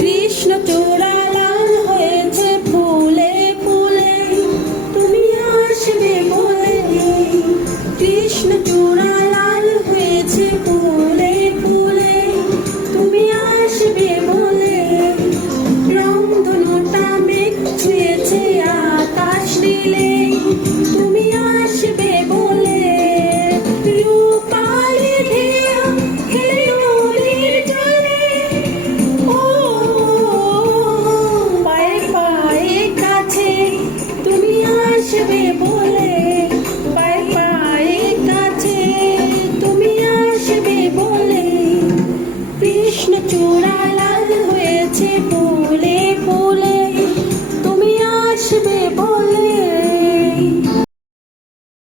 কৃষ্ণচূড়া লাল হয়েছে ফুলে ফুলে, তুমি আসবে বলে। কৃষ্ণচূড়া লাল হয়েছে ফুলে ফুলে, তুমি আসবে বলে। রংধনুটা মেঘ ছুঁয়েছে আকাশ নীলে, তুমি আসবে বলে। রূপালি ঢেউ খেলে নদীর জলে, ও পায়ে পায়ে কাছে তুমি আসবে বলে। পায়ে পায়ে কাছে তুমি আসবে বলে। কৃষ্ণচূড়া লাল হয়েছে